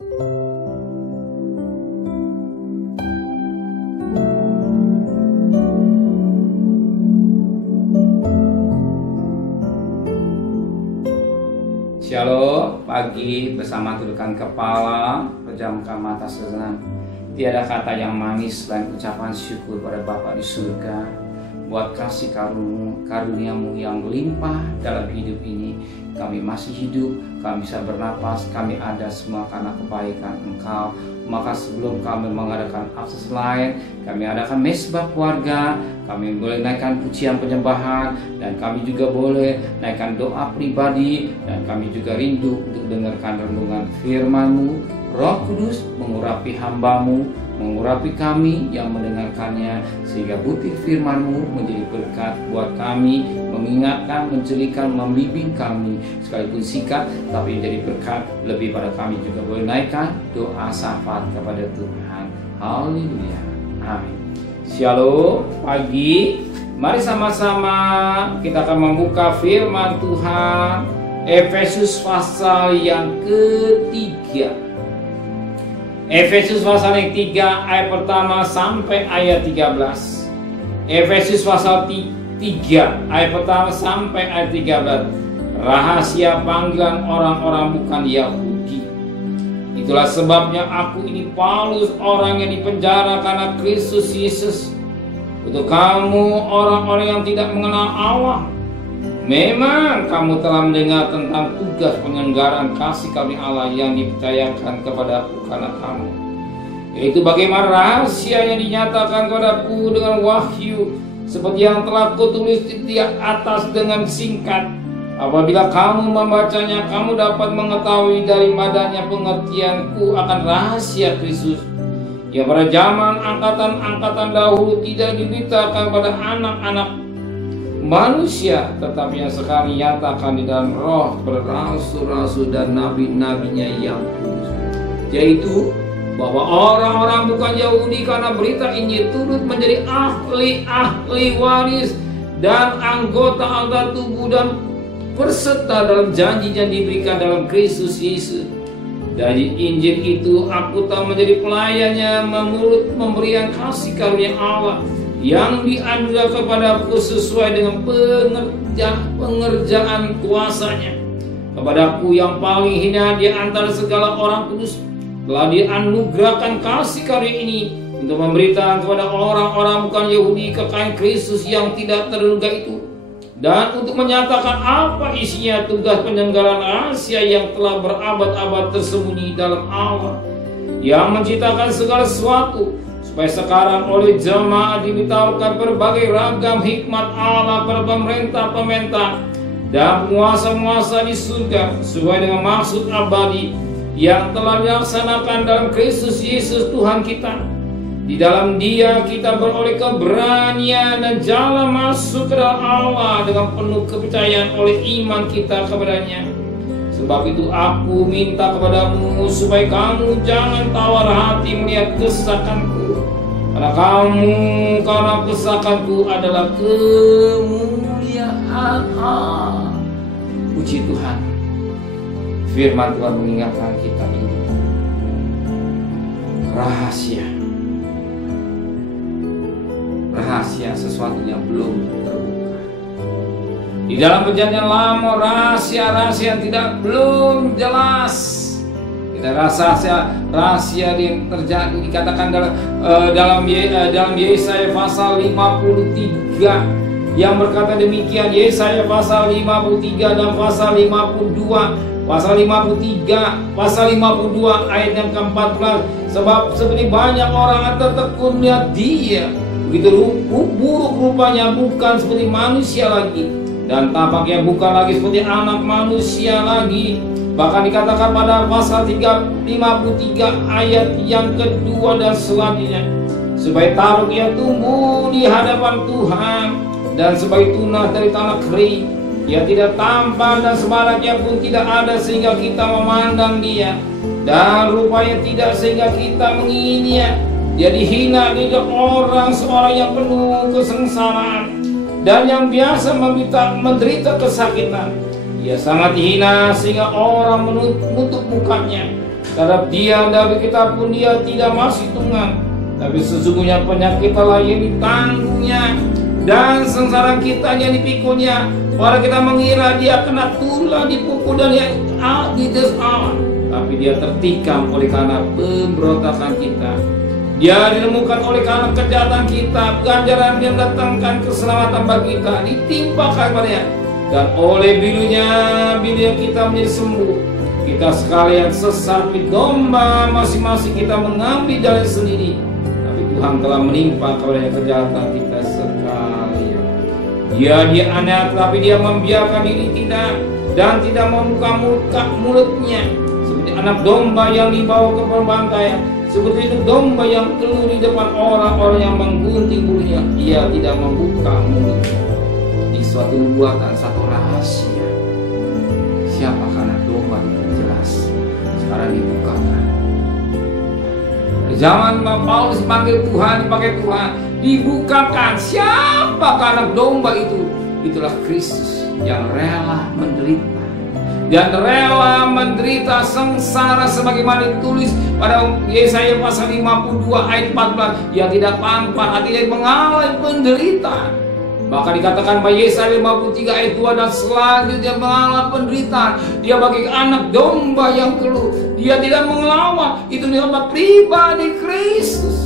Shalom, pagi bersama tundukkan kepala, pejamkan mata sejenak. Tiada kata yang manis selain ucapan syukur pada Bapa di surga buat kasih karuniamu yang melimpah dalam hidup ini. Kami masih hidup, kami bisa bernapas, kami ada semua karena kebaikan Engkau. Maka sebelum kami mengadakan akses lain, kami adakan mesbah keluarga, kami boleh naikkan pujian penyembahan, dan kami juga boleh naikkan doa pribadi, dan kami juga rindu untuk dengarkan renungan firman-Mu. Roh Kudus mengurapi hamba-Mu, mengurapi kami yang mendengarkannya, sehingga butir firman-Mu menjadi berkat buat kami, mengingatkan, mencelikan, membimbing kami, sekalipun singkat tapi menjadi berkat lebih pada kami juga boleh naikkan doa syafaat kepada Tuhan. Haleluya, amin. Shalom, pagi, mari sama-sama kita akan membuka firman Tuhan Efesus pasal yang ketiga. Efesus pasal yang 3 ayat pertama sampai ayat 13. Efesus pasal 3 ayat pertama sampai ayat 13. Rahasia panggilan orang-orang bukan Yahudi. Itulah sebabnya aku ini Paulus, orang yang dipenjara karena Kristus Yesus. Untuk kamu orang-orang yang tidak mengenal Allah, memang kamu telah mendengar tentang tugas penyelenggaraan kasih karunia Allah yang dipercayakan kepadaku karena kamu, yaitu bagaimana rahasia yang dinyatakan kepadaku dengan wahyu, seperti yang telah kutulis di atas dengan singkat. Apabila kamu membacanya, kamu dapat mengetahui dari madanya pengertianku akan rahasia Kristus, yang pada zaman angkatan-angkatan dahulu tidak diberitakan pada anak-anak manusia, tetapi yang sekarang nyatakan di dalam roh kepada rasul-rasul dan nabi-nabinya yang kudus, yaitu bahwa orang-orang bukan Yahudi karena berita ini turut menjadi ahli-ahli waris dan anggota tubuh dan peserta dalam janji yang diberikan dalam Kristus Yesus. Dari Injil itu aku telah menjadi pelayannya menurut pemberian kasih karunia Allah yang dianugerahkan kepadaku sesuai dengan pengerjaan kuasanya. Kepadaku yang paling hina di antara segala orang kudus telah dianugerahkan kasih karunia ini untuk memberitakan kepada orang-orang bukan Yahudi kekayaan Kristus yang tidak terduga itu, dan untuk menyatakan apa isinya tugas penyelenggaraan rahasia yang telah berabad-abad tersembunyi dalam Allah yang menciptakan segala sesuatu, supaya sekarang oleh jemaat diberitahukan berbagai ragam hikmat Allah pada pemerintah-pemerintah dan penguasa-penguasa di surga, sesuai dengan maksud abadi yang telah dilaksanakan dalam Kristus Yesus Tuhan kita. Di dalam Dia kita beroleh keberanian dan jalan masuk ke dalam Allah dengan penuh kepercayaan oleh iman kita kepadanya. Sebab itu aku minta kepadamu supaya kamu jangan tawar hati melihat kesesakanku, karena kesesakanku adalah kemuliaan Allah. Puji Tuhan, firman Tuhan mengingatkan kita ini rahasia sesuatu yang belum terbuka. Di dalam perjanjian lama rahasia-rahasia yang belum jelas. Kita rahasia yang terjadi dikatakan dalam Yesaya pasal 53 yang berkata demikian. Yesaya pasal 53 dan pasal 52. Pasal 53, pasal 52 ayat yang ke-14. Sebab seperti banyak orang tertekun melihat Dia, begitu buruk rupanya, bukan seperti manusia lagi, dan tampaknya bukan lagi seperti anak manusia lagi. Bahkan dikatakan pada pasal 53 ayat yang kedua dan selanjutnya, supaya taruh ia tumbuh di hadapan Tuhan, dan sebagai tunas dari tanah kering. Ia tidak tampan dan sebaliknya pun tidak ada sehingga kita memandang Dia, dan rupanya tidak sehingga kita mengingininya. Dia dihina di orang yang penuh kesengsaraan dan yang biasa menderita kesakitan. Ia sangat dihina sehingga orang menutup mukanya. terhadap dia, dari kita pun dia tidak masih hitungan. Tapi sesungguhnya penyakit Allah yang ditanggungnya dan sengsara kita yang dipikulnya. Orang kita mengira dia kena tulah, dipukul dan dia tapi dia tertikam oleh karena pemberontakan kita. Dia dinemukan oleh karena kejahatan kita, ganjaran yang mendatangkan keselamatan bagi kita ditimpakan padanya. Dan oleh bilunya kita menjadi sembuh. Kita sekalian sesat di domba, masing-masing kita mengambil jalan sendiri. Tapi Tuhan telah menimpa kepadanya kejahatan kita sekalian. Dia anak, tapi dia membiarkan diri tidak dan tidak membuka mulutnya. Seperti anak domba yang dibawa ke pembantaian, seperti itu domba yang keluar di depan orang-orang yang menggunting bulunya, ia tidak membuka mulutnya. Di suatu nubuatan, satu rahasia. Siapakah anak domba itu jelas sekarang dibukakan. Zaman Paulus dipanggil Tuhan, dipakai Tuhan, dibukakan siapakah anak domba itu. Itulah Kristus yang rela menderita dan rela menderita sengsara sebagaimana ditulis pada Yesaya pasal 52 ayat 14, yang tidak pampat hatinya mengalami penderitaan. Bahkan dikatakan pada Yesaya 53 ayat 2, dan selanjutnya mengalami penderitaan. Dia bagi anak domba yang keluh, dia tidak melawan. Itu adalah pribadi Kristus.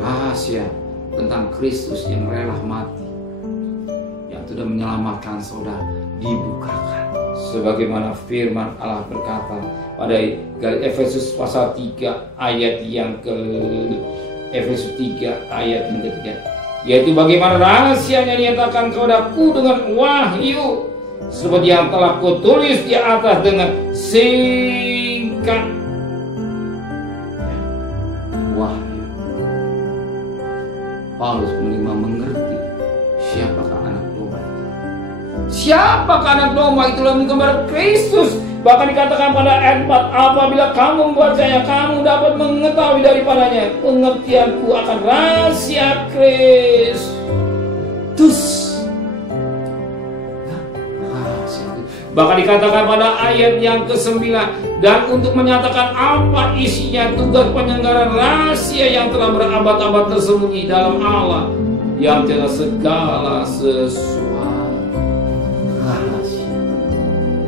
Rahasia tentang Kristus yang rela mati, yang sudah menyelamatkan saudara, dibukakan. Sebagaimana firman Allah berkata pada Efesus pasal 3 ayat yang ke Efesus 3 ayat yang ketiga, yaitu bagaimana rahasianya dinyatakan kepadaku dengan wahyu, seperti yang telah kutulis di atas dengan singkat. Wahyu. Paulus mengerti siapakah anak domba itu. Siapakah anak domba? Itulah menggambar Kristus. Bahkan dikatakan pada ayat 4, apabila kamu membacanya, kamu dapat mengetahui daripadanya pengertianku akan rahasia Kristus. Bahkan dikatakan pada ayat yang ke-9, dan untuk menyatakan apa isinya tugas penyelenggaraan rahasia yang telah berabad-abad tersembunyi dalam Allah yang telah segala sesuatu. Rahasia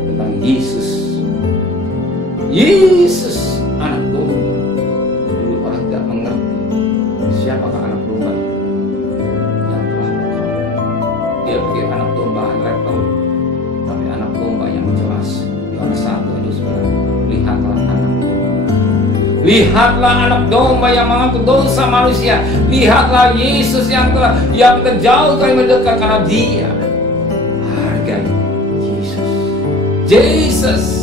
tentang Yesus anak domba. Dulu orang tidak mengerti siapakah anak domba itu yang telah berkorban. Dia pikir anak domba level, tapi anak domba yang jelas. Yohanes 1 ayat 9. Lihatlah anak domba. Lihatlah anak domba yang mengaku dosa manusia. Lihatlah Yesus yang kita jauh kali mendekat karena dia. Hargai Yesus.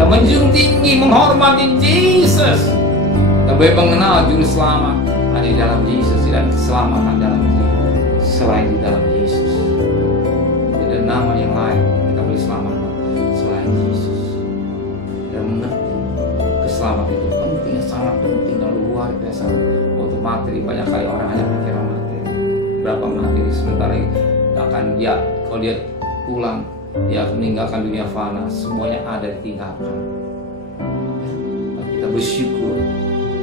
Dan menjunjung tinggi, menghormati Yesus. Kita boleh mengenal juru selamat hanya di dalam Yesus, dan keselamatan dalam dia selain di dalam Yesus. Tidak ada nama yang lain yang kita boleh selamatkan selain Yesus. Dan mengerti keselamatan itu penting, sangat penting dan luar biasa. Untuk materi, banyak kali orang hanya pikir materi. Berapa materi sebentar ini akan dia, kalau dia pulang, dia meninggalkan dunia fana, semuanya ada ditinggalkan. Kita bersyukur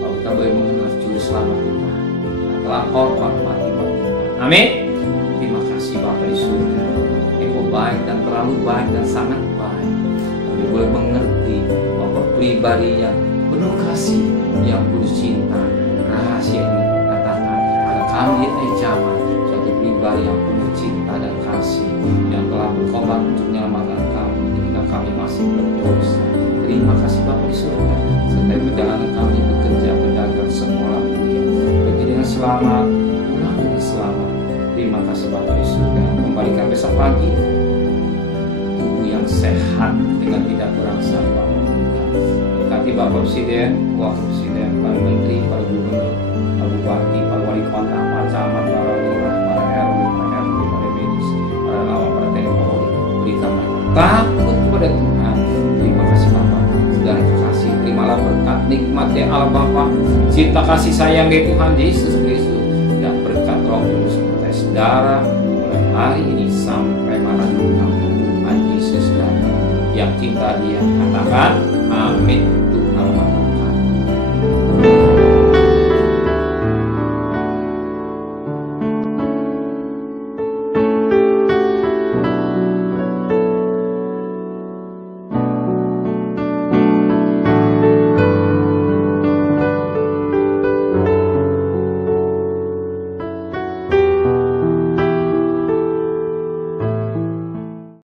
kalau kita boleh mengenal juru selamat kita, telah korban mati buat kita. Amin. Terima kasih Bapa di surga. Engkau baik dan terlalu baik dan sangat baik. Kami boleh mengerti bahwa pribadi yang penuh kasih, yang penuh cinta. Rahasia ini katakan pada kami di zaman, suatu pribadi yang penuh cinta dan kasih, yang telah berkorban untuk menyelamatkan kami ketika kami masih berdosa. Terima kasih Bapa di surga. Setiap perjalanan kami bekerja, berdagang, sekolah, kuliah, pergi dengan selamat, pulang dengan selamat. Terima kasih Bapa di surga. Kembalikan besok pagi tubuh yang sehat dengan tidak berangsang Bapa juga. Berkati Bapak Presiden, Wakil Presiden, para Menteri, para Gubernur, para Bupati, para Wali Kota, para Camat, para Lurah, para RW, para medis, para lawan, para TNI Polri. Berikan mereka takut kepada Tuhan. Terima kasih Bapak, segala kasih. Terimalah berkat nikmat ya Allah Bapa, cinta kasih sayang dari Tuhan Yesus Kristus, dan berkat Roh Kudus serta saudara mulai hari ini sampai maranatha Tuhan Yesus datang. Yang cinta Dia katakan Amin.